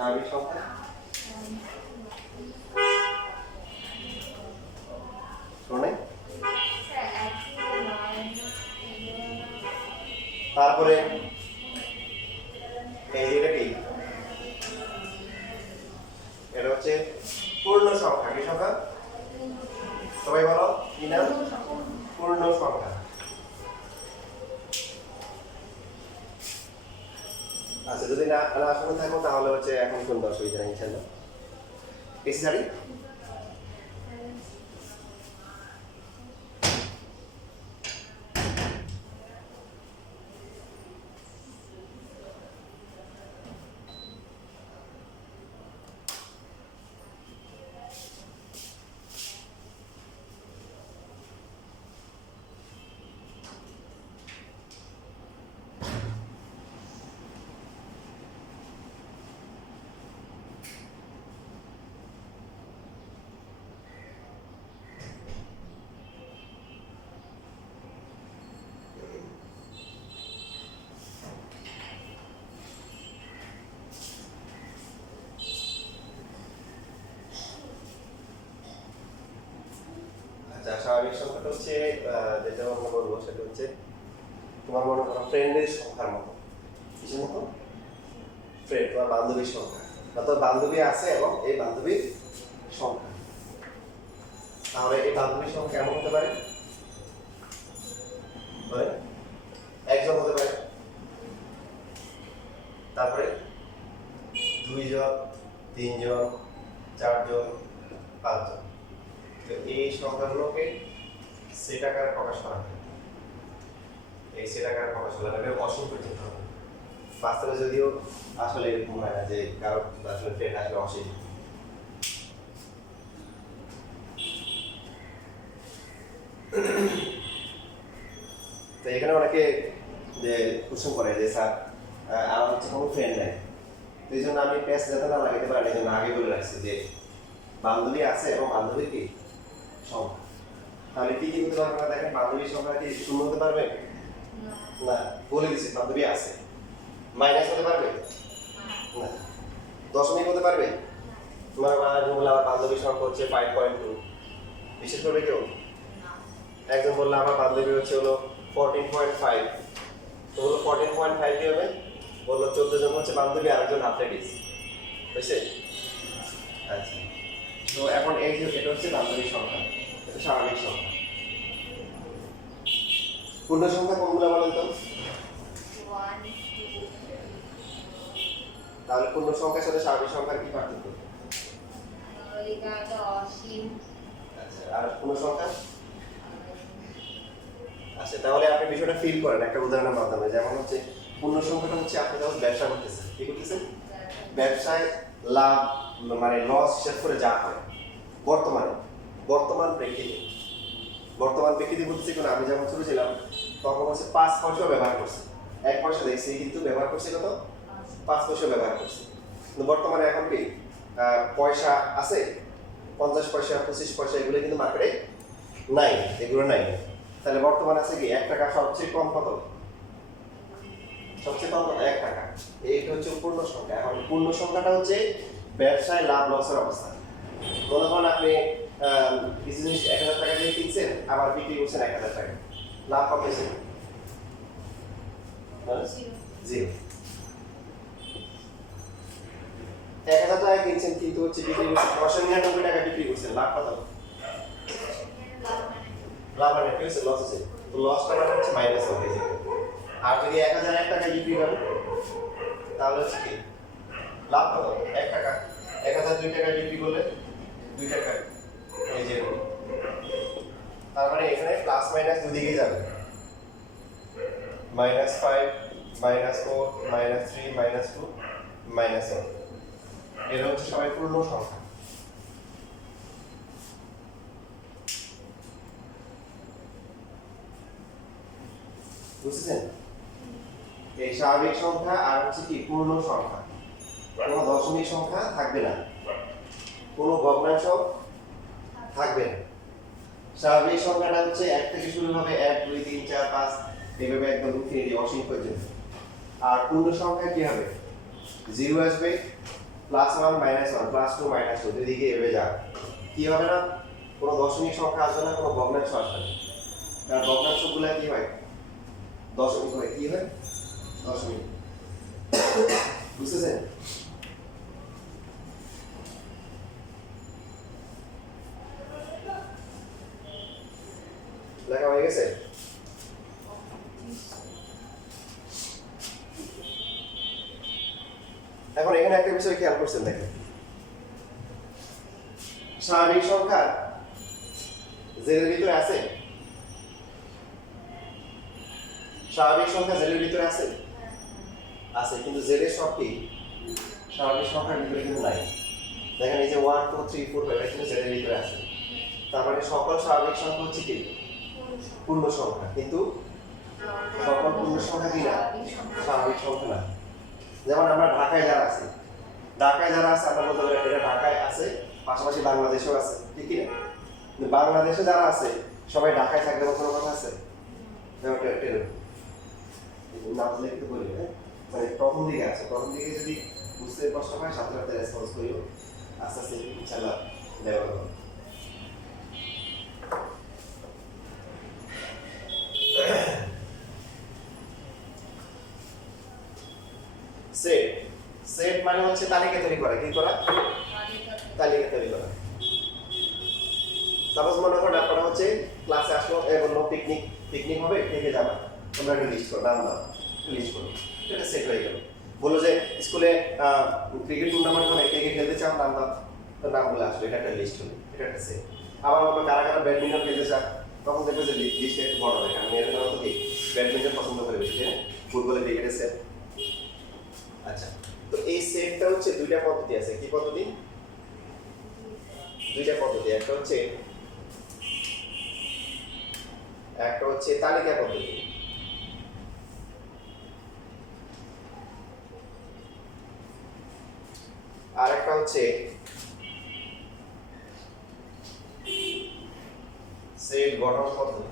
স্বাভাবিক সংখ্যা শোনে তারপরে এটা কি এটা হচ্ছে পূর্ণ সংখ্যা কি সংখ্যা সবাই বলো কি নাম পূর্ণ সংখ্যা আচ্ছা যদি না শুনে থাকো তাহলে হচ্ছে এখন শুনতে অসুবিধা নেই ইনশাআল্লাহ এসি জানি স্বাভাবিক সংখ্যাটা হচ্ছে যেটা আমরা বলবো সেটা হচ্ছে তোমার মনে করো ফ্রেন্ডের সংখ্যার মতো কিসের মতো ফ্রেন্ড তোমার বান্ধবীর সংখ্যা বা তোর বান্ধবী আছে এবং এই বান্ধবীর সংখ্যা তাহলে এই বান্ধবীর সংখ্যা কেমন হতে পারে একজন হতে পারে তারপরে 2 জন 3 জন 4 জন 5 জন এই সংখ্যাগুলোকে সেট আকারে প্রকাশ করা হয় এই সেট আকারে প্রকাশ করা হয় অসংখ্য পর্যন্ত হবে বাস্তবে যদিও আসলে এরকম হয় না যে কারো আসলে ফ্রেন্ড আসলে অসীম তো এখানে অনেকে যে কোশ্চেন করে যে স্যার আমার হচ্ছে কোনো ফ্রেন্ড নাই তো এই জন্য আমি প্যাচ যাতে না লাগাতে পারি এই জন্য আগে বলে রাখছি যে বান্ধবী আছে এবং বান্ধবী কি সংখ্যা তাহলে কি কি করতে পারবে না দেখেন বান্ধবীর সংখ্যা কি শূন্য হতে পারবে না বলে দিচ্ছি বান্ধবী আছে মাইনাস হতে পারবে না দশমিক হতে পারবে তোমার বললে আমার বান্ধবীর সংখ্যা হচ্ছে 5.2 বিশেষ করবে কেউ একজন বললে আমার বান্ধবী হচ্ছে হলো 14.5 তো হলো 14.5 কি হবে বললো 14 জন হচ্ছে বান্ধবী আর একজন অ্যাথলেটিক্স বুঝছে আচ্ছা তো এখন এই যে এটা হচ্ছে বান্ধবীর সংখ্যা এটা স্বাভাবিক সংখ্যা পূর্ণ সংখ্যা কোনগুলো বলেন তো 1 2 তাহলে পূর্ণ সংখ্যার সাথে স্বাভাবিক সংখ্যার কি পার্থক্য এটা তো অসীম আচ্ছা আর পূর্ণ সংখ্যা আচ্ছা তাহলে আপনি বিষয়টা ফিল করেন একটা উদাহরণের মাধ্যমে যেমন হচ্ছে পূর্ণ সংখ্যাটা হচ্ছে আপনি যখন ব্যবসা করতেছেন কি করতেছেন ব্যবসায় লাভ মানে লস হিসাব করে যা হয় বর্তমান প্রেক্ষিতে বলতেছি কোন আমি যখন ছোট ছিলাম তখন হচ্ছে 5 পয়সা ব্যবহার করছি 1 পয়সা দেখছি কিন্তু ব্যবহার করছি কত 5 পয়সা ব্যবহার করছি কিন্তু বর্তমানে এখন কি পয়সা আছে 50 পয়সা 25 পয়সা এগুলো কিন্তু মার্কেটে নাই এগুলো নাই তাহলে বর্তমানে আছে কি 1 টাকা সবচেয়ে কম কত সবচেয়ে কম কত 1 টাকা এইটা হচ্ছে পূর্ণ সংখ্যা এখন পূর্ণ সংখ্যাটা হচ্ছে ব্যবসায় লাভ লসের অবস্থা মনে করেন আপনি কিছু জিনিস 1000 টাকা দিয়ে কিনছেন আবার বিক্রি করছেন 1000 টাকা লাভ কত হয়েছে জিরো 1000 টাকা কিনছেন কিন্তু হচ্ছে বিক্রি করছেন 999 টাকা বিক্রি করছেন লাভ কত লাভ মানে কি হচ্ছে লস হচ্ছে তো লসটা মানে হচ্ছে মাইনাস হবে এই জায়গায় আর যদি 1001 টাকা বিক্রি করেন তাহলে হচ্ছে কি লাভ কত 1 টাকা 1002 টাকা বিক্রি করলে 2 টাকা এই যে তার মানে এখানে প্লাস মাইনাস দুই দিকেই যাবে -5 -4 -3 -2 -1 এর হচ্ছে সবাই পূর্ণ সংখ্যা বুঝছেন এই স্বাভাবিক সংখ্যা আর হচ্ছে কি পূর্ণ সংখ্যা কোনো দশমিক সংখ্যা থাকবে না কোনো ভগ্নাংশ থাকবে না স্বাভাবিক সংখ্যাটা হচ্ছে 1 থেকে শুরু হবে 1 2 3 4 5 এইভাবে একদম ইনফিনিটি অসীম পর্যন্ত আর পূর্ণ সংখ্যা কি হবে 0 আসবে +1 -1 +2 -2 দুদিকে এভাবে যাক কি হবে না কোনো দশমিক সংখ্যা আসবে না কোনো ভগ্নাংশ আসবে না কারণ ভগ্নাংশগুলো কি হয় দশমিক হয় কি হয় দশমিক বুঝতেছেন লেখা হয়ে গেছে এখন এখানে একটা বিষয় খেয়াল করছেন দেখেন স্বাভাবিক সংখ্যা জেলের ভিতরে আছে স্বাভাবিক সংখ্যা জেলের ভিতরে আছে আছে কিন্তু জেলের সব কি স্বাভাবিক সংখ্যার ভিতরে কিন্তু নাই দেখেন এই যে 1 2 3 4 5 এটা কিন্তু জেলের ভিতরে আছে তার মানে সকল স্বাভাবিক সংখ্যা হচ্ছে কি পূর্ণ সংখ্যা কিন্তু সকল পূর্ণ সংখ্যা কি না স্বাভাবিক সংখ্যা না যেমন আমরা ঢাকায় যারা আছি আমরা বলতে পারি এটা ঢাকায় আছে পাশাপাশি বাংলাদেশেও আছে ঠিক কি না কিন্তু বাংলাদেশে যারা আছে সবাই ঢাকায় থাকবে এমন কোনো কথা আছে যেমন নাম লিখতে বলি হ্যাঁ মানে প্রথম দিকে আছে প্রথম দিকে যদি বুঝতে কষ্ট হয় সাথে সাথে রেসপন্স করিও আস্তে আস্তে ইনশাআল্লাহ ডেভেলপ হবে সেট সেট মানে হচ্ছে তালিকা তৈরি করা কি করা তালিকা তৈরি করা সাপোজ মনে করুন আপনারা হচ্ছে ক্লাসে আসলো বললো পিকনিক হবে থেকে যাবা তোমরা একটা লিস্ট করো নাম দাও লিস্ট করো এটা সেট হয়ে গেল বললো যে স্কুলে ক্রিকেট টুর্নামেন্ট হবে কে কে খেলতে চাও নাম দাও তো নামগুলো আসলো এটা একটা লিস্ট হলো এটা একটা সেট আবার বললো কারা কারা ব্যাডমিন্টন খেলতে চাও তখন দেখবে যে লিস্টটা একটু বড় হবে কারণ মেয়েরা তো কি ব্যাডমিন্টন পছন্দ করে বেশি হ্যাঁ ফুটবলে ক্রিকেটের সেট আচ্ছা তো এই সেটটা হচ্ছে দুইটা পদ্ধতি আছে কি পদ্ধতি দুইটা পদ্ধতি একটা হচ্ছে তালিকা পদ্ধতি আর একটা হচ্ছে সেট গঠন পদ্ধতি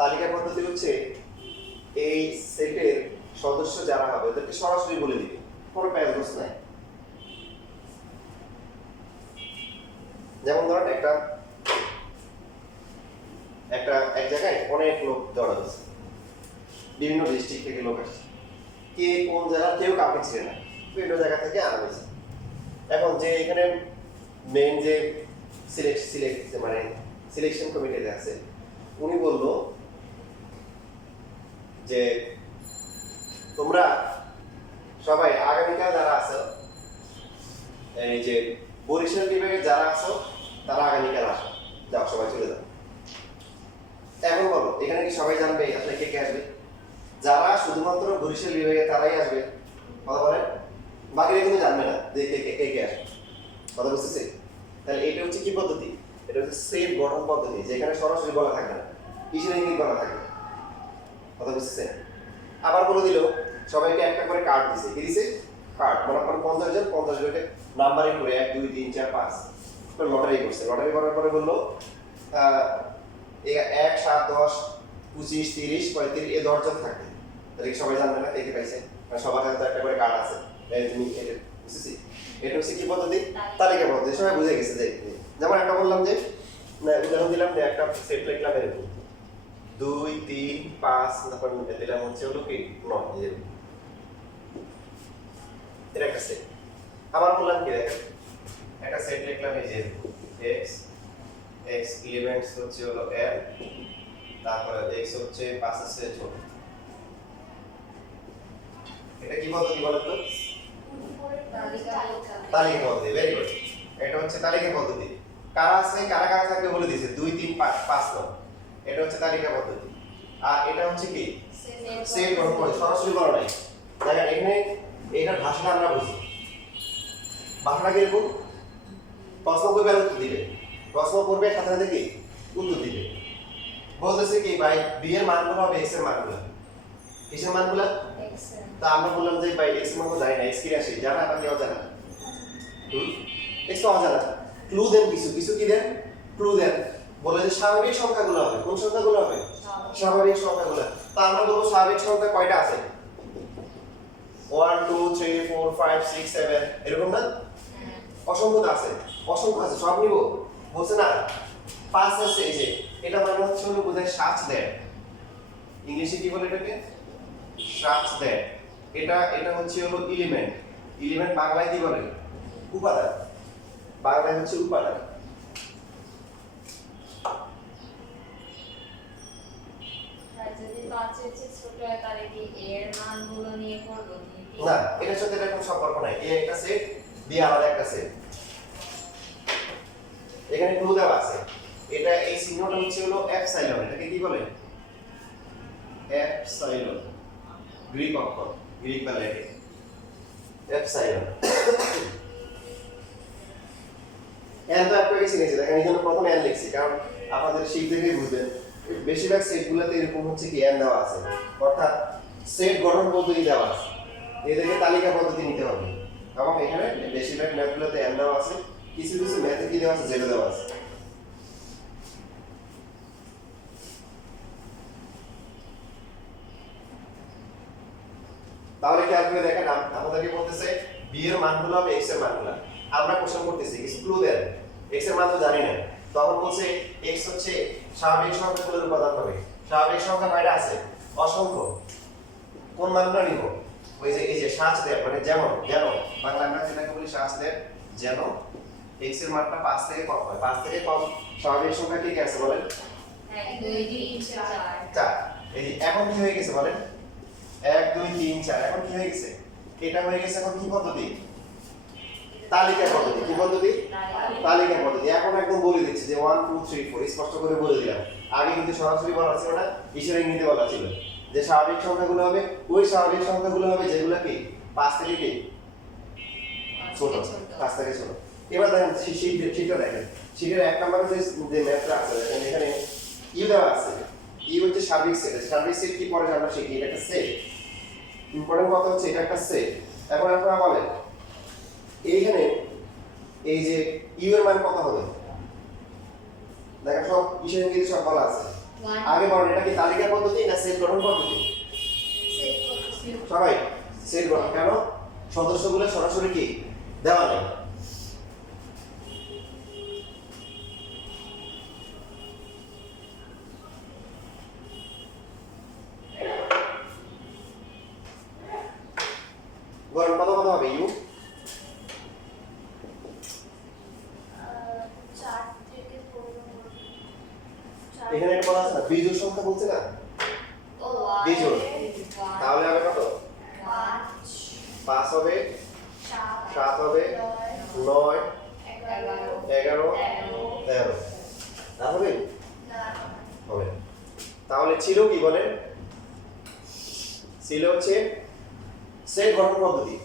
তালিকা পদ্ধতি হচ্ছে এই সেটের সদস্য যারা হবে ওদেরকে সরাসরি বলে দিবে কোনো প্যারাগ্রাফ নাই যেমন ধরেন এক জায়গায় অনেক লোক জড়ো হয়েছে বিভিন্ন ডিস্ট্রিক্ট থেকে লোক আসছে কে কোন জেলার কেউ কাউকে ছিল না বিভিন্ন জায়গা থেকে আনা হয়েছে এখন যে এখানে মেইন যে সিলেকশন কমিটিতে আছে উনি বললো যে তোমরা সবাই আগামীকাল যারা আছো এই যে বরিশাল বিভাগে যারা আছো তারা আগামীকাল আসো যাও সবাই চলে যাও এখন বলো এখানে কি সবাই জানবে আসলে কে কে আসবে যারা শুধুমাত্র বরিশাল বিভাগে তারাই আসবে কথা বলেন বাকিরা কিন্তু জানবে না যে কে কে আসবে কথা বুঝতেছি তাহলে এটা হচ্ছে কি পদ্ধতি এটা হচ্ছে সেট গঠন পদ্ধতি যেখানে সরাসরি বলা থাকবে না কিসের ইঙ্গিত বলা থাকবে কথা বুঝতেছেন আবার বলে দিল সবাইকে একটা করে কার্ড দিছে কি দিছে কার্ড মনে করেন 50 জন নাম্বারিং করে 1 2 3 4 5 তো লটারি করছে লটারি করার পরে বললো 1 7 10 25 30 35 এই 10 জন থাকে তাহলে সবাই জানবে না কে কে পাইছে সবার হাতে একটা করে কার্ড আছে তুমি এটা বুঝছিস এটা হচ্ছে কি পদ্ধতি তালিকা পদ্ধতি সবাই বুঝে গেছে যে যেমন একটা বললাম যে না উদাহরণ দিলাম যে একটা সেট লিখলাম এরকম 2 3 5 তারপর দিলাম হচ্ছে হলো কি 9 এটা একটা সেট আবার বললাম কি দেখেন একটা সেট লিখলাম এই যে x এলিমেন্টস হচ্ছে হলো n তারপর x হচ্ছে 5 এর চেয়ে ছোট এটা কি পদ্ধতি বলেন তো তালিকা পদ্ধতি ভেরি গুড এটা হচ্ছে তালিকা পদ্ধতি কারা আছে কারা কারা থাকবে বলে দিয়েছে 2 3 5 9 এটা হচ্ছে তালিকা পদ্ধতি আর এটা হচ্ছে কি সেট গঠন করে সরাসরি বলা নাই দেখেন এখানে এটার ভাষাটা আমরা বুঝি ভাষাটা কিরকম প্রশ্ন করবে উত্তর দিবে প্রশ্ন করবে সাথে সাথে কি উত্তর দিবে বলতেছে কি ভাই b এর মানগুলো হবে x এর মানগুলো কিসের মানগুলো x তা আমরা বললাম যে ভাই x এর মানগুলো জানি না x কি রাশি জানা না কি অজানা x তো অজানা ক্লু দেন কিছু কি দেন ক্লু দেন বলে যে স্বাভাবিক সংখ্যাগুলো হবে কোন সংখ্যাগুলো হবে স্বাভাবিক সংখ্যাগুলো। তা আমরা বলবো স্বাভাবিক সংখ্যা কয়টা আছে? 1 2 3 4 5 6 7 এরকম না? অসংখ্য আছে, অসংখ্য আছে, সব নিব বলছে না? 5 আছে, এই যে এটা মানে হচ্ছে হলো বোঝায় সাজ দেয়। ইংলিশে কি বলে এটাকে? সাজ দেয়। এটা হচ্ছে হলো এলিমেন্ট। এলিমেন্ট বাংলায় কি বলে? উপাদান। বাংলায় হচ্ছে উপাদান। যদি 5 এর চেয়ে ছোট হয় তাহলে কি এর মানগুলো নিয়ে করব না, এটার সাথে এটা কোনো সম্পর্ক নাই। এ একটা সেট, বি আলাদা একটা সেট। এখানে ক্লু দেওয়া আছে। এটা এই চিহ্নটা হচ্ছে হলো এপসাইলন। এটাকে কি বলে? এপসাইলন। গ্রিক অক্ষর, গ্রিক বা ল্যাটিন। এপসাইলন। এন তো আপনাকে শিখেছি, দেখেন এই জন্য প্রথমে এন লিখছি, কারণ আপনাদের শিখ দেখেই বুঝবেন বেশিরভাগ সেটগুলোতে এরকম হচ্ছে কি এন দেওয়া আছে, অর্থাৎ সেট গঠন পদ্ধতি দেওয়া আছে, এদেরকে তালিকা পদ্ধতি নিতে হবে। এবং এখানে বেশিরভাগ ম্যাথগুলোতে এন দেওয়া আছে, কিছু কিছু ম্যাথে কি দেওয়া আছে? জেড দেওয়া আছে। তাহলে খেয়াল করে দেখেন, আমাদেরকে বলতেছে বি এর মানগুলো হবে এক্স এর মানগুলো। আমরা কোশ্চেন করতেছি, কিছু ক্লু দেন, এক্স এর মান তো জানি না, তখন বলছে এক্স হচ্ছে স্বাভাবিক সংখ্যাগুলোর উপাদান হবে। স্বাভাবিক সংখ্যা কয়টা আছে? অসংখ্য। কোন মানটা নিব? ওই যে এই যে সাজ দেয়, মানে যেমন, যেন বাংলা আমরা যেটাকে বলি সাজ দেয়, যেন এক্স এর মানটা 5 থেকে কম হয়। 5 থেকে কম স্বাভাবিক সংখ্যা কি কি আছে বলেন? 1 2 3 4 4। এই যে এখন কি হয়ে গেছে বলেন? 1 2 3 4 এখন কি হয়ে গেছে? এটা হয়ে গেছে এখন কি পদ্ধতি? তালিকা পদ্ধতি। কি পদ্ধতি? তালিকা পদ্ধতি। এখন একদম বলে দিচ্ছি যে 1 2 3 4 স্পষ্ট করে বলে দিলাম। আগে কিন্তু সরাসরি বলা ছিল না, ইশারা ইঙ্গিতে বলা ছিল যে স্বাভাবিক সংখ্যাগুলো হবে ওই স্বাভাবিক সংখ্যাগুলো হবে যেগুলো কি 5 থেকে কি ছোট, 5 থেকে ছোট। এবার দেখেন শীটটা দেখেন, শীটের 1 নম্বরে যে ম্যাথটা আছে দেখেন, এখানে ইউ দেওয়া আছে। ইউ হচ্ছে সার্বিক সেট। সার্বিক সেট কি পরে আমরা শিখি, এটা একটা সেট। ইম্পর্টেন্ট কথা হচ্ছে এটা একটা সেট। এখন আপনারা বলেন এইখানে এই যে ইউ এর মান কত হবে? দেখেন সব ইশারা ইঙ্গিতে সব বলা আছে। আগে বলেন এটা কি তালিকা পদ্ধতি না সেট গঠন পদ্ধতি? সবাই সেট গঠন। কেন? সদস্যগুলো সরাসরি কি দেওয়া নেই। বলেন কত কত হবে ইউ? 4 থেকে 15 এখানে একটা বলা আছে না বিজোড় সংখ্যা বলছে না, ও বিজোড়। তাহলে হবে কত? 5 হবে, 7 হবে, 9 11 13। তা হবে? হবে। তাহলে ছিল কি বলেন? ছিল হচ্ছে সেট গঠন পদ্ধতি।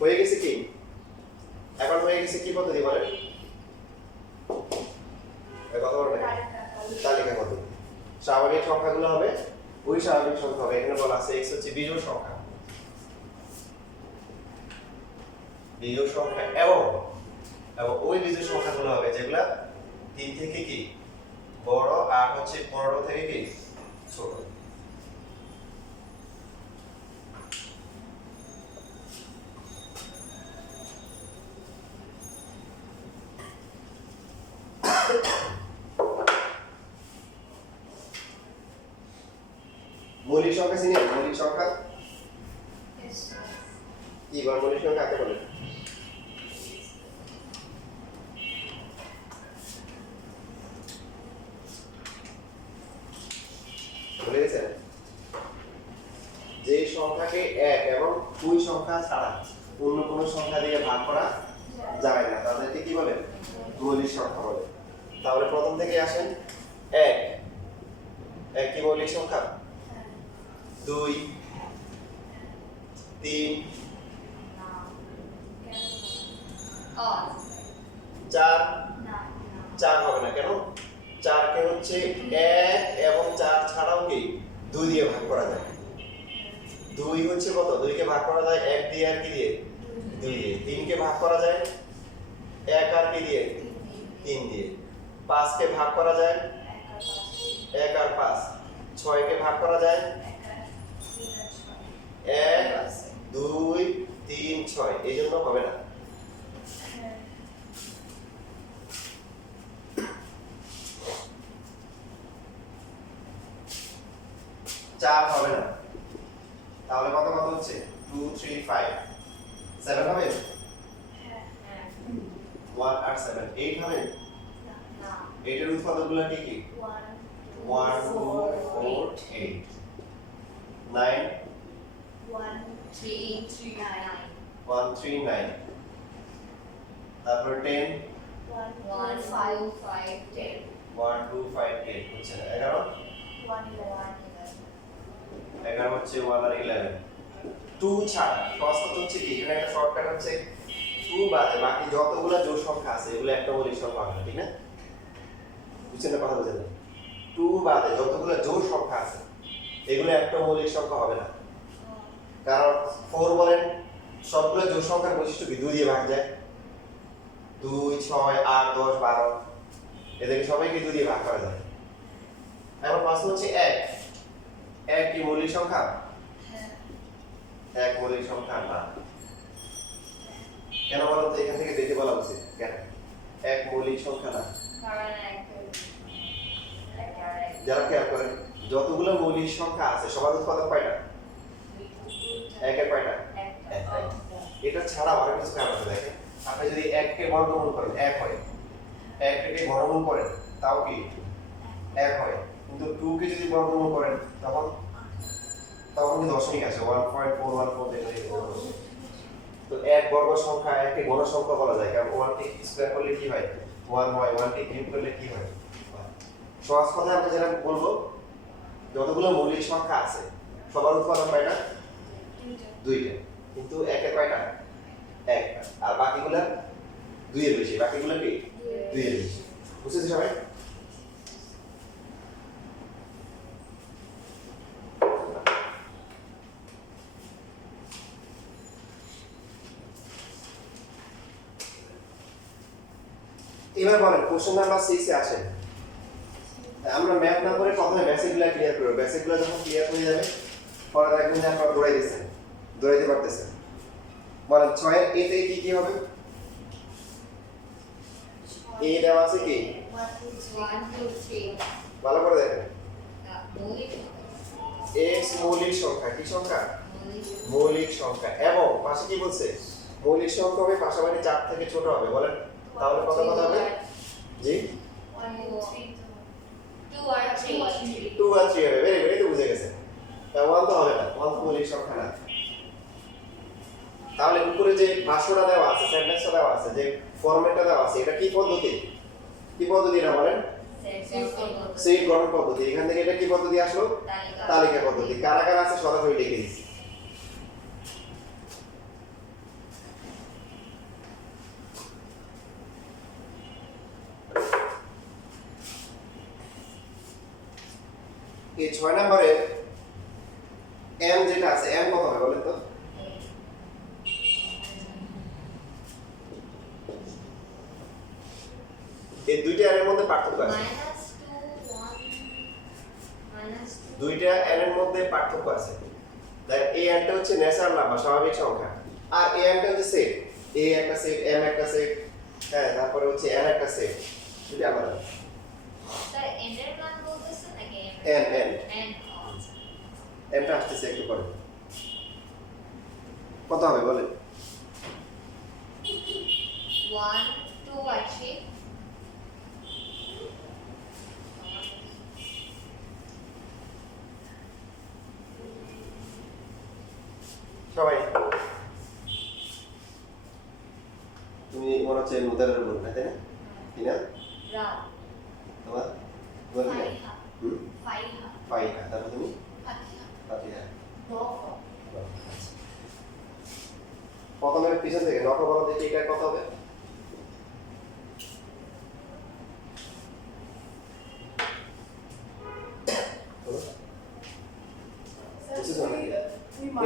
হয়ে গেছে কি? এখন হয়ে গেছে কি পদ্ধতি বলেন? কথা বলেন। তালিকা পদ্ধতি। স্বাভাবিক সংখ্যাগুলো হবে ওই স্বাভাবিক সংখ্যা হবে। এখানে বলা আছে x হচ্ছে বিজোড় সংখ্যা। বিজোড় সংখ্যা এবং ওই বিজোড় সংখ্যাগুলো হবে যেগুলা 3 থেকে কি বড় আর হচ্ছে 15 থেকে কি ছোট। মৌলিক সংখ্যা চিনি? মৌলিক সংখ্যা কি বল? মৌলিক সংখ্যা কাকে বলে? ভুলে গেছেন? যে সংখ্যাকে 1 এবং 2 সংখ্যা ছাড়া অন্য কোনো সংখ্যা দিয়ে ভাগ করা যায় না তাদেরকে কি বলে? মৌলিক সংখ্যা বলে। তাহলে প্রথম থেকে আসেন। 1 কি মৌলিক সংখ্যা? 2 3 4 4 হবে না কেন? 4 কে হচ্ছে 1 এবং 4 ছাড়াও কি 2 দিয়ে ভাগ করা যায়। 2 হচ্ছে কত? 2 কে ভাগ করা যায় 1 দিয়ে আর কি দিয়ে? 2 দিয়ে। 3 কে ভাগ করা যায় 1 আর কি দিয়ে? 3 দিয়ে। 5 কে ভাগ করা যায় 1 আর 5 6 কে ভাগ করা যায় 1 2 3 6 এই জন্য হবে না। চার হবে না, তাহলে কত কত হচ্ছে 2 3 5 7 হবে 1 আর 7 8 হবে। 8 এর উৎপাদকগুলো কি কি 1 2 4 8 9 1 3 9 তারপর 10 1 2 5 8 হচ্ছে না 11 হচ্ছে 1 আর 11 2 ছাড়া ক্রস কত হচ্ছে কি এখানে একটা শর্টকাট হচ্ছে 2 বাদে বাকি যতগুলো জোড় সংখ্যা আছে এগুলো একটা মৌলিক সংখ্যা হবে না, ঠিক না? বুঝছেন না কথা বুঝছেন? 2 বাদে যতগুলো জোড় সংখ্যা আছে এগুলো একটা মৌলিক সংখ্যা হবে না, কারণ 4 বলেন সবগুলো জোড় সংখ্যার বৈশিষ্ট্য কি 2 দিয়ে ভাগ যায়, 2 6 8 10 12 এদেরকে সবাইকে 2 দিয়ে ভাগ করা যায়। এখন প্রশ্ন হচ্ছে 1 কি মৌলিক সংখ্যা? 1 মৌলিক সংখ্যা না। কেন বলতো? এখান থেকে দেখে বলা উচিত কেন 1 মৌলিক সংখ্যা না। যারা খেয়াল করেন যতগুলো মৌলিক সংখ্যা আছে সবার উৎপাদক কয়টা? 1 এর কয়টা? এটা ছাড়া আরো কিছু কারণ আছে দেখেন। আপনি যদি 1 কে বর্গমূল করেন 1 হয়, 1 কে বর্গমূল করেন তাও কি 1 হয়, কিন্তু 2 কে যদি বর্গমূল করেন তখন কি দশমিক আসে 1.414 দেখলে। তো 1 বর্গ সংখ্যা 1 কে গণ সংখ্যা বলা যায়, কারণ 1 কে স্কয়ার করলে কি হয় 1 হয়, 1 কে কিউব করলে কি হয়। সহজ কথায় আমরা যেটা বলবো যতগুলো মৌলিক সংখ্যা আছে সবার উৎপাদক কয়টা? 2টা, কিন্তু 1 এর কয়টা? 1টা, আর বাকিগুলো 2 এর বেশি, বাকিগুলো কি 2 এর বেশি। বুঝছেন সবাই? এবার বলেন কোশ্চেন নাম্বার 6 এ আসেন। আমরা ম্যাথ না করে প্রথমে বেসিকগুলো ক্লিয়ার করব, বেসিকগুলো যখন ক্লিয়ার হয়ে যাবে পরে দেখবেন যে আপনারা দৌড়াইতে পারতেছেন। বলেন 6 এর a তে কি কি হবে? a দেওয়া আছে কি 1 2 3 ভালো করে দেখেন। মৌলিক x মৌলিক সংখ্যা, কি সংখ্যা? মৌলিক সংখ্যা। এবং পাশে কি বলছে? মৌলিক সংখ্যা হবে পাশাপাশি 4 থেকে ছোট হবে। বলেন তাহলে কত কত হবে? জি 2 আর 3 2 আর 3 হবে। ভেরি গুড, এই তো বুঝে গেছেন। তা 1 তো হবে না, 1 মৌলিক সংখ্যা না। তাহলে উপরে যে ভাষ্যটা দেওয়া আছে, সেন্টেন্সটা দেওয়া আছে, যে ফরম্যাটটা দেওয়া আছে, এটা কি পদ্ধতি? কি পদ্ধতি না বলেন? সেট গঠন পদ্ধতি। এখান থেকে এটা কি পদ্ধতি আসলো? তালিকা পদ্ধতি। কারা কারা আছে সরাসরি লিখে দিচ্ছি। এই 6 নম্বরে m যেটা আছে m কত হবে বলেন তো? এই দুইটা n এর মধ্যে পার্থক্য আছে। দুইটা n এর মধ্যে পার্থক্য আছে। দেখ এই n টা হচ্ছে ন্যাচারাল নাম্বার, স্বাভাবিক সংখ্যা, আর এই n টা হচ্ছে সেট। a একটা সেট, m একটা সেট, হ্যাঁ, তারপরে হচ্ছে n একটা সেট। দুইটা আলাদা। স্যার n এর মান বলতেছেন নাকি n m টা আসতেছে একটু পরে। কত হবে বলেন? 1 2 আর 3 সবাই তুমি মনে হচ্ছে মুদারের বল না, তাই না? কি না রাত তোমার তোমার কি ফাইহা হুম ফাইহা ফাইহা, তারপর তুমি ফাতিহা ফাতিহা। রফা প্রথমে পিছন থেকে নফা বলা থেকে এটা কত হবে?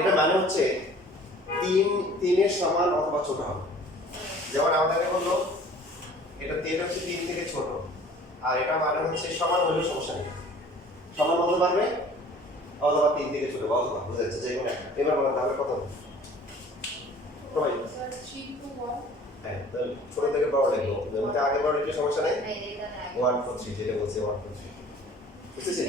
এটা মানে হচ্ছে 3 এর সমান অথবা ছোট হবে। যেমন আমাদের বললো এটা 3 হচ্ছে 3 থেকে ছোট, আর এটা মানে হচ্ছে সমান হলেও সমস্যা নেই। পারবে অথবা 3 থেকে ছোট অথবা বুঝা যাচ্ছে যে কোনো একটা এবার বলেন তাহলে কত সবাই স্যার 3 to 1 হ্যাঁ তো ছোট থেকে বড় লিখবো যেমন আগে বড় লিখলে সমস্যা নেই এই যে এটা 1 4 3 যেটা বলছে 1 4 3 বুঝতেছি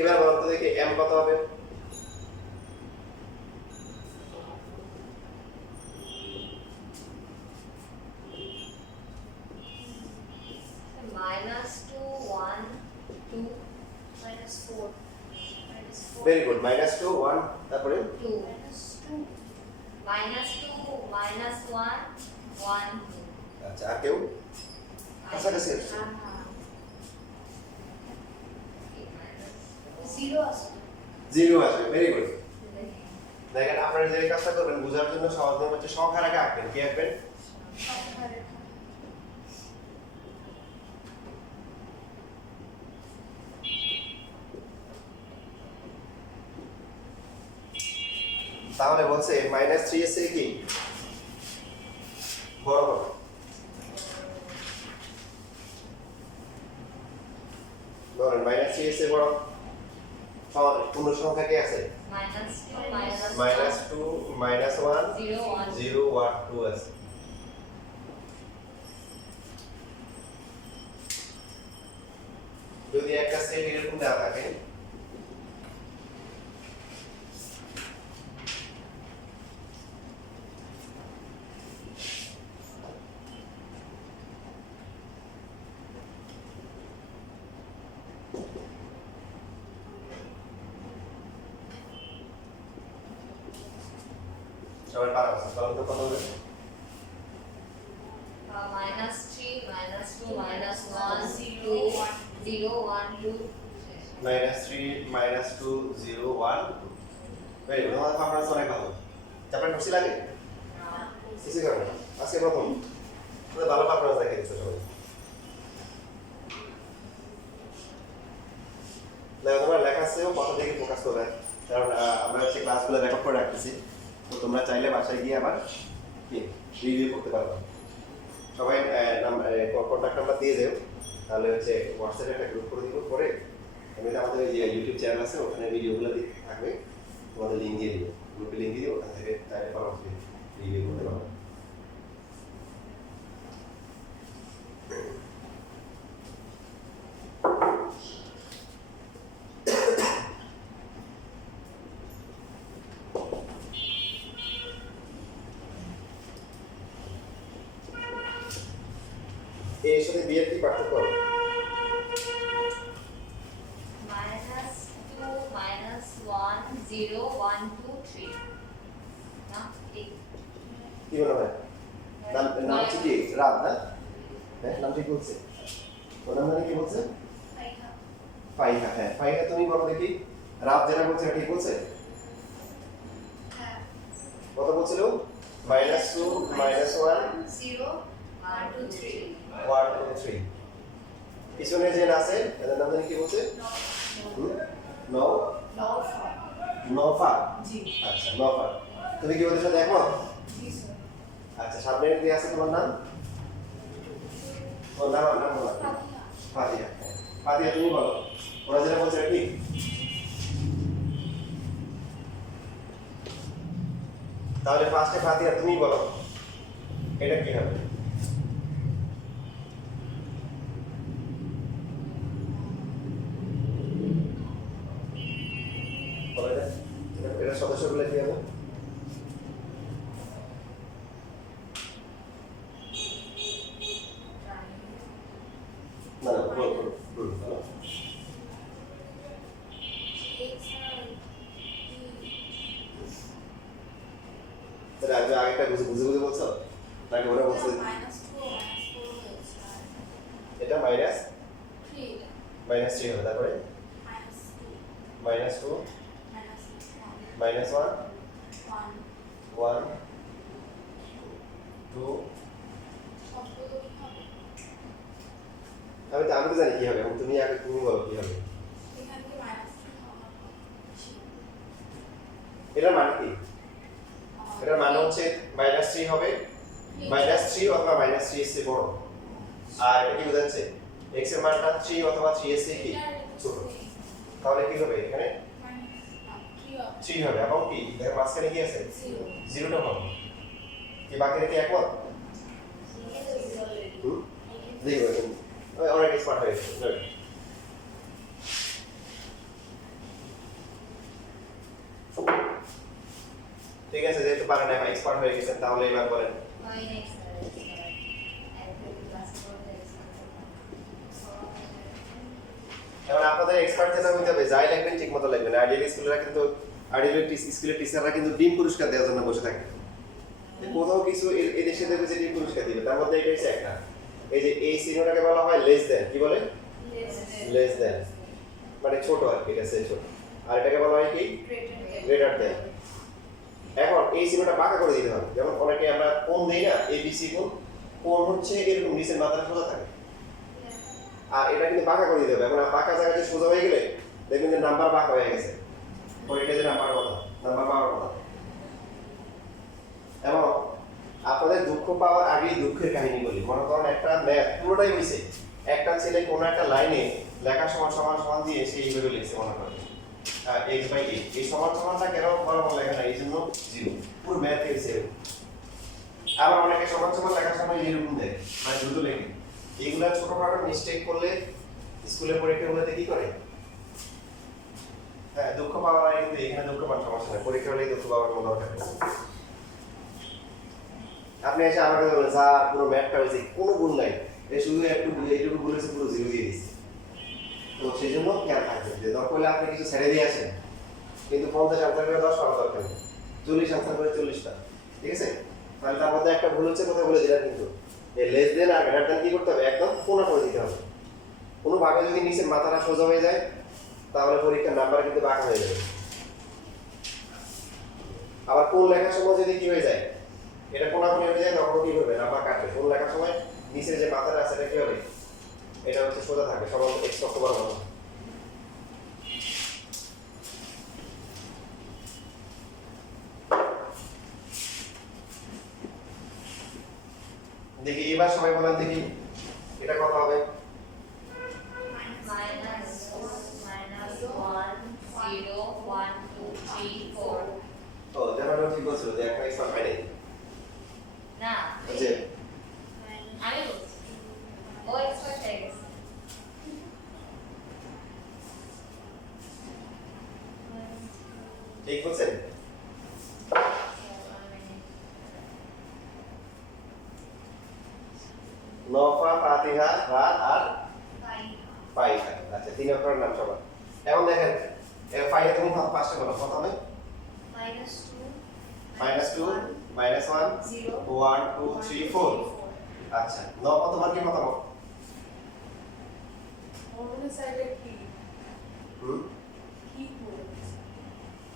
এবার বলতো দেখি m কত হবে -2 1 2 -4 -4 ভেরি গুড -2 1 তারপরে 2 -2 -2 -1 1 2 আচ্ছা আর কেউ কাছাকাছি আছে 0 আছে 0 আসবে ভেরি গুড দেখেন আপনারা যে কাজটা করবেন বোঝার জন্য সহজ নিয়ম হচ্ছে সংখ্যার আগে আঁকবেন কি আঁকবেন সংখ্যা রেখা তাহলে বলছে -3 এর থেকে কি বড় হবে ধরেন -3 এর থেকে বড় পূর্ণ সংখ্যা কি আছে -2 -2 -1 0 1 0 1 2 আছে যদি একটা সেট এরকম দেওয়া থাকে সবাই পারা আছে তাহলে তো কত হবে -3 -2 -1 0 0 1 2 -3 -2 0 1 ভেরি গুড আমাদের পারফরম্যান্স অনেক ভালো চ্যাপ্টার করছি লাগে কিছু কারণে আজকে প্রথম আমাদের ভালো পারফরম্যান্স দেখে দিচ্ছে সবাই দেখো তোমরা লেখার চেয়েও কথা দেখে ফোকাস করবে কারণ আমরা হচ্ছে ক্লাসগুলো রেকর্ড করে রাখতেছি তো তোমরা চাইলে বাসায় গিয়ে আবার কি রিভিউ করতে পারবে সবাই কন্ট্যাক্ট নাম্বার দিয়ে দেও তাহলে হচ্ছে হোয়াটসঅ্যাপে একটা গ্রুপ করে দিব পরে এমনিতে আমাদের যে ইউটিউব চ্যানেল আছে ওখানে ভিডিওগুলো থাকবে তোমাদের লিঙ্ক দিয়ে দিব গ্রুপে লিঙ্ক দিয়ে দিব ওখান থেকে চাইলে পরামর্শ রিভিউ করতে পারবে এর সাথে বি এর কি পার্থক্য হবে -2 -1 0 1 2 3 না এই কি মনে হয় নাম হচ্ছে কি রাত না হ্যাঁ নাম ঠিক বলছে ওর নাম জানি কি বলছে ফাইহা ফাইহা হ্যাঁ ফাইহা তুমি বলো দেখি রাত যেটা বলছে এটা ঠিক বলছে হ্যাঁ কত বলছিল -2 -1 0 1 2 3 1 2 3 পিছনে যে আছে এদের নাম জানি কি বলছে নও নফা জি আচ্ছা নফা তুমি কি ওদের সাথে একমত জি স্যার আচ্ছা সামনে কি আছে তোমার নাম ওর নাম বলো ফাতিহা ফাতিহা তুমি বলো ওরা যেটা বলছে এটা ঠিক তাহলে ফার্স্টে ফাতিহা তুমি বলো এটা কি হবে বলো এটা সদস্যগুলো কি হবে না না বলো বলো তাহলে আগে আগেটা বুঝে বলছো নাকি ওরা বলছে -2 -4 হয়েছে এটা মাইনাস মাইনাস 3 মাইনাস 3 হবে তারপরে minus 2 -2 minus 1 -1 1 2 সবগুলো কি হবে আমি তো জানি কি হবে, তুমি আগে তুমি বলো কি হবে। এখান থেকে minus 3 হওয়ার পর এটার মানে কি? এটার মানে হচ্ছে -3 হবে, -3 অথবা -3 এর চেয়ে বড়। আর এটা কি বোঝাচ্ছে x এর মানটা 3 অথবা 3 এর চেয়ে কি ছোট। তাহলে কি হবে এখানে 3 হবে এবং কি এর মাঝখানে কি আছে 0 টা হবে। কি বাকি রেখে একমত? দেখো অনেক এক্সপার্ট হয়ে গেছে। ঠিক আছে, যেহেতু পারেন এখন এক্সপার্ট হয়ে গেছেন তাহলে এবার বলেন। হয় নেক্সট একদম ক্লাস করতে এখন আপনাদের এক্সপার্ট যেটা হইতে হবে, যাই লিখবেন ঠিক মতো লিখবেন। আইডিয়াল স্কুলেরা কিন্তু স্কুলের টিচাররা কিন্তু ডিম পুরস্কার দেওয়ার জন্য বসে থাকে। কোথাও কিছু এই দেশে দেখবে যে ডিম পুরস্কার দিবে, তার মধ্যে এটা হচ্ছে একটা। এই যে এই চিহ্নটাকে বলা হয় লেস দেন। কি বলে? লেস দেন, মানে ছোট আর কি, এটা ছোট। আর এটাকে বলা হয় কি গ্রেটার দেন। এখন এই চিহ্নটা বাঁকা করে দিতে হবে। যেমন অনেকে আমরা কোণ দেই না, এবিসি কোণ। কোণ হচ্ছে এরকম নিচের মাথাটা সোজা থাকে, আর এটা কিন্তু বাঁকা করে দিতে হবে। এখন বাঁকা জায়গাতে সোজা হয়ে গেলে দেখবেন যে নাম্বার বাঁকা হয়ে গেছে। ওইটা যে নাম্বার পাওয়ার কথা। এবং আপনাদের দুঃখ পাওয়ার আগেই দুঃখের কাহিনী বলি। মনে করেন একটা ম্যাথ পুরোটাই হয়েছে, একটা ছেলে কোনো একটা লাইনে লেখা সমান সমান সমান দিয়ে সে এইভাবে লিখছে, মনে করেন x/a। এই সমান সমানটা কেন বরাবর লেখা নাই, এই জন্য 0। পুরো ম্যাথ হয়েছে। আবার অনেকে সমান সমান লেখার সময় এরকম দেয়, মানে দ্রুত লেখে। এগুলা ছোটখাটো মিস্টেক করলে স্কুলের পরীক্ষাগুলোতে কি করে? হ্যাঁ, দুঃখ পাওয়ার আগে কিন্তু এখানে দুঃখ পাওয়ার সমস্যা নেই, পরীক্ষা হলেই দুঃখ পাওয়ার কোনো দরকার নেই। আপনি এসে আমার কাছে বলেন স্যার পুরো ম্যাথটা হয়েছে কোনো ভুল নাই, এই শুধু এইটুকু ভুল হয়েছে, পুরো 0 দিয়ে দিচ্ছে। তো সেই জন্য খেয়াল থাকবে যে দরকার হলে আপনি কিছু ছেড়ে দিয়ে আসেন, কিন্তু 50 আনসার করে 10 পাওয়ার দরকার নেই, 40 আনসার করে 40টা। ঠিক আছে? তাহলে তার মধ্যে একটা ভুল হচ্ছে, কোথায় বলে দিলেন কিন্তু এই লেস দেন আর গ্রেটার দেন কি করতে হবে, একদম কোনা করে দিতে হবে। কোনোভাবে যদি নিচের মাথাটা সোজা হয়ে যায় তাহলে পরীক্ষার নাম্বার কিন্তু বাঁকা হয়ে যাবে। আবার কোন লেখার সময় যদি কি হয়ে যায়, এটা কোনাকুনি হয়ে যায়, তখন কি করবে, নাম্বার কাটবে। কোন লেখার সময় নিচের যে মাথাটা আছে এটা কি হবে, এটা হচ্ছে সোজা থাকবে, সমান এক্স অক্ষ বরাবর। দেখি এবার সবাই বলেন দেখি এটা কত হবে। ও যেমন ঠিক বলছিল যে একটা এক্সপার্ট হয় নাই। না যে আমি বলছি ও এক্সপার্ট হয়ে গেছে। ঠিক বলছেন? নফা, ফাতিহা, রাত আর ফাইহা। আচ্ছা, 3 অক্ষরের নাম সবার। এখন দেখেন ফাইহা তুমি পাঁচটা বলো। প্রথমে -2 -1 1 2 3 4। আচ্ছা, নফা তোমার কি মতামত?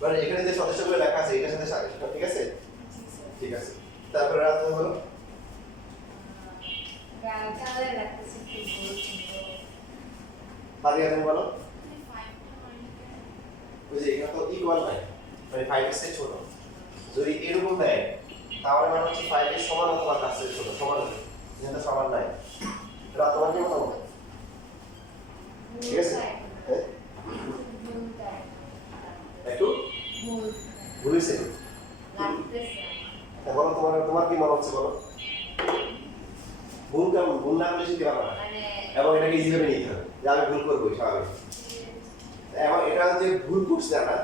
মানে এখানে যে সদস্যগুলো লেখা আছে এটার সাথে সাথে, ঠিক আছে? ঠিক আছে। তারপরে রাত তুমি বলো। তাহলে রাখতেছি একটু ভুল কিন্তু ফাতিহা তুমি বলো। ওই যে এখানে তো ইকুয়াল নাই, মানে 5 এর চেয়ে ছোট। যদি এরকম দেয় তাহলে মানে হচ্ছে 5 এর সমান অথবা তার চেয়ে ছোট। সমান হবে, যেটা সমান নাই। রাত তোমার কি মতামত? ঠিক আছে? হ্যাঁ, একটু ভুল হয়েছে। বলো তোমার কি মনে হচ্ছে বলো। ভুল কেমন? ভুল না হলে শিখতে পারবে না, এবং এটাকে ইজিভাবে নিতে হবে যে আমি ভুল করবো স্বাভাবিক। এবং এটা যে ভুল করছে না,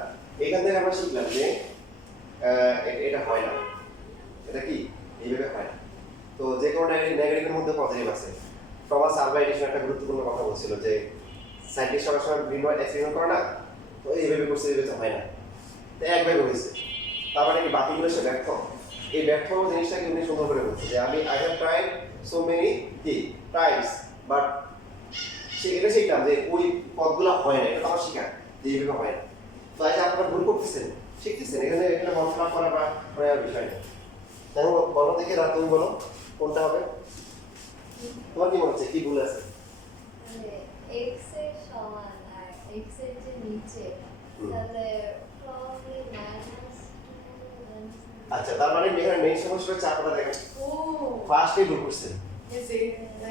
এখান থেকে আমরা শিখলাম যে এটা হয় না। এটা কি এইভাবে হয় না। তো যে কোনো নেগেটিভের মধ্যে পজিটিভ আছে। টমাস আলভা এডিসন একটা গুরুত্বপূর্ণ কথা বলছিল যে সাইন্টিস্ট সবার সময় বিভিন্ন এক্সপেরিমেন্ট করে না, তো এইভাবে করছে, এইভাবে হয় না, তো একভাবে হয়েছে। তার মানে কি বাকিগুলো সে ব্যর্থ? এই ব্যর্থ জিনিসটাকে উনি সুন্দর করে বলছে যে I have tried so many Times but এটা শিখলাম যে ওই পদগুলো হয় না, এটা তো আমার শিখা যে এইভাবে হয় না। তো আজ আপনারা ভুল করতেছেন, শিখতেছেন, এখানে মন খারাপ করা বা করার বিষয় না। দেখো বলো দেখে রাত, তুমি বলো কোনটা হবে, তোমার কি মনে হচ্ছে কি ভুল আছে? মানে x এর সমান আর x এর যে নিচে হুম। তাহলে probably minus 2 আচ্ছা, তার মানে এখানে মেইন সমস্যা হচ্ছে আপনারা দেখেন Oh. ফার্স্টেই ভুল করছেন। Is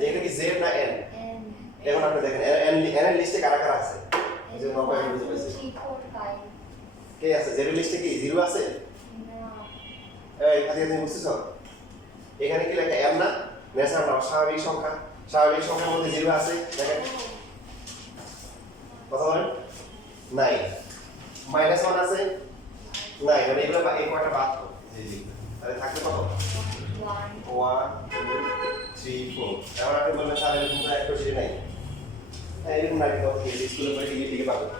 এটা কি জেড না এন? n এখন আপনি দেখেন এন এর লিস্টে কারা কারা আছে? এই যে নব্বই আমি বুঝতে পেরেছি। 3 4 5 কে আছে? জেড এর লিস্টে কি জিরো আছে? না এই খালি তুমি বুঝতেছো? এখানে কি লেখা এম না? ন্যাচারাল নাম্বার, স্বাভাবিক সংখ্যা। স্বাভাবিক সংখ্যার মধ্যে জিরো আছে, দেখেন কথা বলেন নাই। মাইনাস ওয়ান আছে নাই, মানে এগুলো এই কয়টা বাদ দাও। জি জি, তাহলে থাকবে কত? 1 1 2 3 4। এখন আপনি বললেন স্যার এরকম তো একটা সিঁড়ি নাই। হ্যাঁ এরকম নাই, কত কি স্কুলে পড়ে গিয়ে ঠিক পাবেন।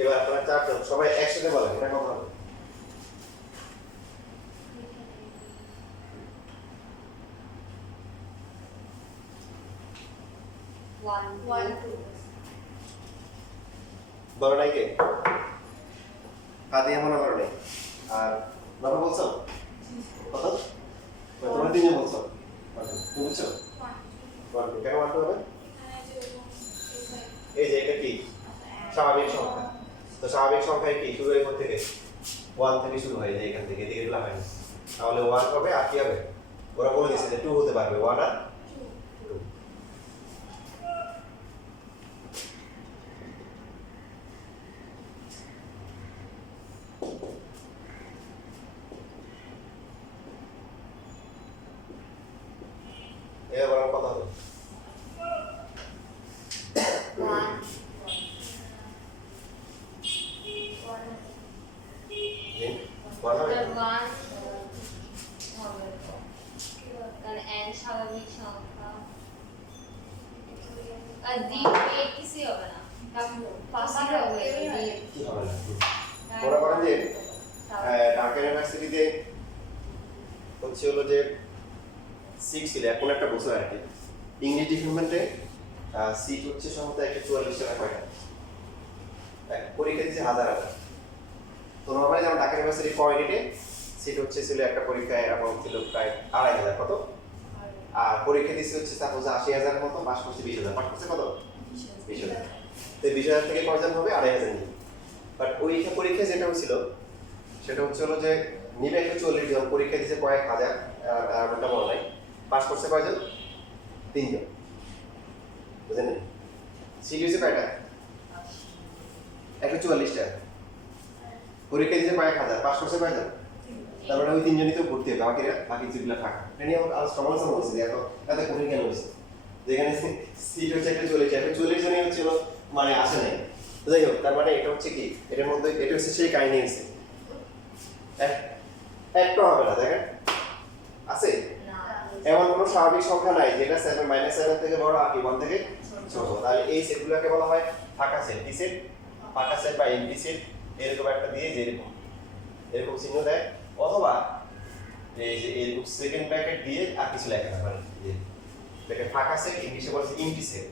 এবার আপনারা চারজন সবাই একসাথে বলেন, এটা কত হবে? one One, two. বড় নাই কে? হাতে এমন বড় নাই। আর বাবা বলছো কত? তোমরা তিনজন বলছো, তুমি বুঝছো? One. 1 কেন 1 হবে? এখানে যে এই যে এটা কি স্বাভাবিক সংখ্যা, তো স্বাভাবিক সংখ্যায় কি শুরু হয় থেকে 1 থেকে শুরু হয়, যে এখান থেকে এদিকে গুলো হয় না। তাহলে 1 হবে আর কি হবে? ওরা বলে দিয়েছে যে 2 হতে পারবে, 1 আর 2। এবার বরং কত হবে? 1 জি 1 হবে। কারণ n স্বাভাবিক সংখ্যা আর d এ কিছুই হবে না, ফাঁসি হবে কি হবে না? মনে করেন যে ঢাকা ইউনিভার্সিটিতে হচ্ছে হলো যে সিট ছিল এখন একটা বছর আর কি, ইংলিশ ডিপার্টমেন্টে সিট হচ্ছে সম্ভবত 144 টাকা কয়টা, পরীক্ষা দিচ্ছে হাজার হাজার। তো নর্মালি যেমন ঢাকা ইউনিভার্সিটি কোয়ালিটিতে সিট হচ্ছে ছিল একটা পরীক্ষায় এবং ছিল প্রায় 2,500 কত, আর পরীক্ষা দিচ্ছে হচ্ছে সাপোজ 80,000 মতো, পাস করছে 20,000, পাস করছে কত 20,000। তো 20,000 থেকে কয়জন হবে? 2,500 নিয়ে। বাট ওই পরীক্ষা যেটা হয়েছিল সেটা হচ্ছে হলো যে নিবে 140 জন, পরীক্ষা দিচ্ছে কয়েক হাজার, ওটা মনে নাই, পাস করছে কয়জন? 3 জন, বুঝলেন? সিট হয়েছে কয়টা? 144টা, পরীক্ষা দিচ্ছে কয়েক হাজার, পাস করছে কয়জন? তার মানে ওই 3 জনই তো ভর্তি হবে, বাকি যেগুলো ফাঁকা। এটা নিয়ে আমার সমালোচনা হয়েছে যে এত কঠিন কেন হয়েছে, যেখানে সিট হচ্ছে 140 জনই হচ্ছে মানে আসে নাই। যাই হোক, তার মানে এটা হচ্ছে কি, এটার মধ্যে এটা হচ্ছে সেই কাহিনী হয়েছে, একটা হবে না, দেখেন আছে এমন কোনো স্বাভাবিক সংখ্যা নাই যেটা 7 থেকে বড় আর 1 থেকে ছোট। তাহলে এই সেটগুলোকে বলা হয় ফাঁকা সেট, কি সেট? ফাঁকা সেট বা এমটি সেট, এরকম একটা দিয়ে যেরকম এরকম চিহ্ন দেয়, অথবা এই যে এরকম সেকেন্ড ব্র্যাকেট দিয়ে আর কিছু লেখা, মানে দেখেন ফাঁকা সেট ইংলিশে বলছে এমটি সেট।